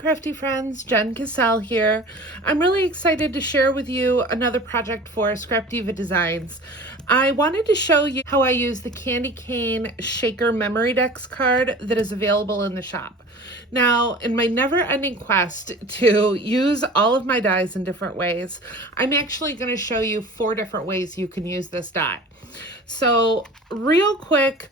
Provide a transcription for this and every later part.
crafty friends, Jen Cassell here. I'm really excited to share with you another project for Scrapdiva Designs. I wanted to show you how I use the Candy Cane Shaker memorydex card that is available in the shop. Now, in my never-ending quest to use all of my dies in different ways, I'm actually going to show you 4 different ways you can use this die. So, real quick,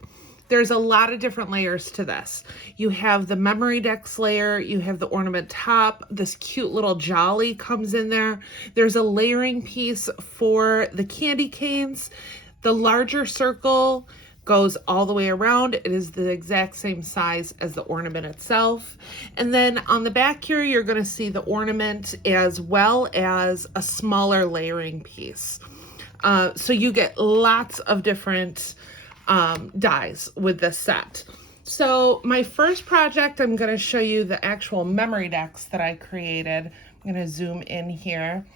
there's a lot of different layers to this. You have the memorydex layer, you have the ornament top, this cute little jolly comes in there. There's a layering piece for the candy canes. The larger circle goes all the way around. It is the exact same size as the ornament itself. And then on the back here, you're gonna see the ornament as well as a smaller layering piece. So you get lots of different dies with this set. So my first project, I'm going to show you the actual memorydex that I created. I'm going to zoom in here.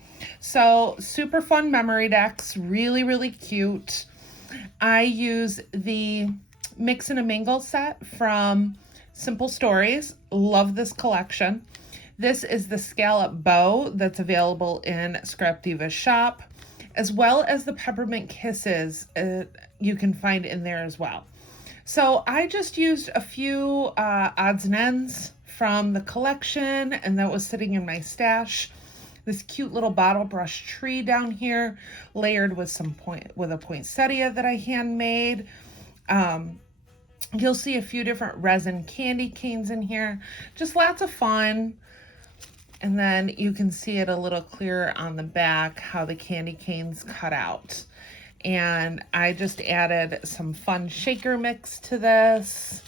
So super fun memorydex, really cute. I use the Mix and a Mingle set from Simple Stories. Love this collection. This is the scallop bow that's available in Scrapdiva's shop, as well as the peppermint kisses you can find in there as well. So I just used a few odds and ends from the collection, and that was sitting in my stash. This cute little bottle brush tree down here, layered with a poinsettia that I handmade. You'll see a few different resin candy canes in here. Just lots of fun. And then you can see it a little clearer on the back, how the candy canes cut out. And I just added some fun shaker mix to this.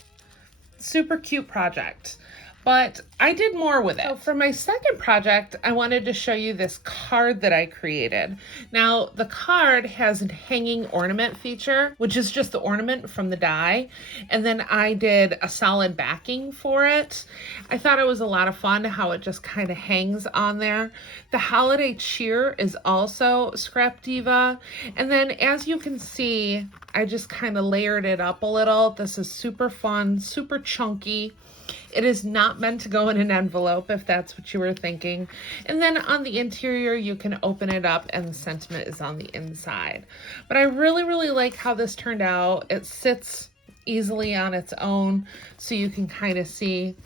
Super cute project. But I did more with it. So for my second project, I wanted to show you this card that I created. Now, the card has a hanging ornament feature, which is just the ornament from the die. And then I did a solid backing for it. I thought it was a lot of fun how it just kind of hangs on there. The holiday cheer is also Scrapdiva. And then as you can see, I just kind of layered it up a little. This is super fun, super chunky. It is not meant to go in an envelope, if that's what you were thinking. And then on the interior, you can open it up and the sentiment is on the inside. But I really like how this turned out. It sits easily on its own, so you can kind of see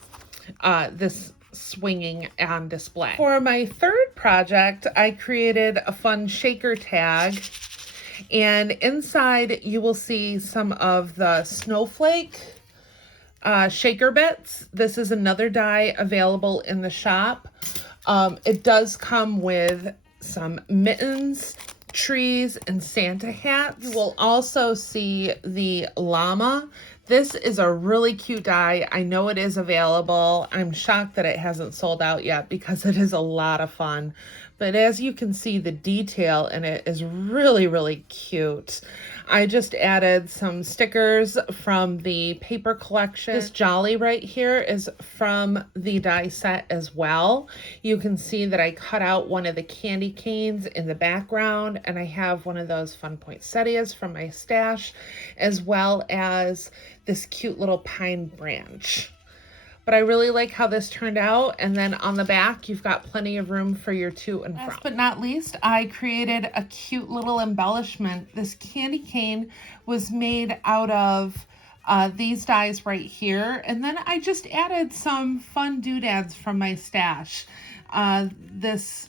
this swinging on display. For my third project, I created a fun shaker tag. And inside, you will see some of the snowflake shaker bits. This is another die available in the shop. It does come with some mittens, trees, and Santa hats. You will also see the llama. This is a really cute die. I know it is available. I'm shocked that it hasn't sold out yet because it is a lot of fun. But as you can see, the detail in it is really cute. I just added some stickers from the paper collection. This jolly right here is from the die set as well. You can see that I cut out one of the candy canes in the background, and I have one of those fun poinsettias from my stash, as well as this cute little pine branch. But I really like how this turned out. And then on the back, you've got plenty of room for your to and from. Last but not least, I created a cute little embellishment. This candy cane was made out of these dies right here. And then I just added some fun doodads from my stash. This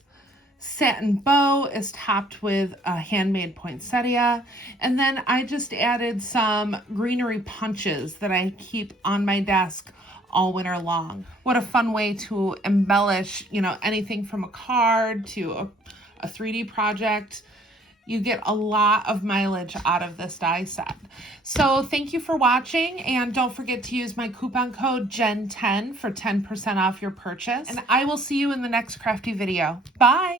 satin bow is topped with a handmade poinsettia. And then I just added some greenery punches that I keep on my desk all winter long. What a fun way to embellish, anything from a card to a 3D project. You get a lot of mileage out of this die set. So thank you for watching, and don't forget to use my coupon code JEN10 for 10% off your purchase. And I will see you in the next crafty video. Bye!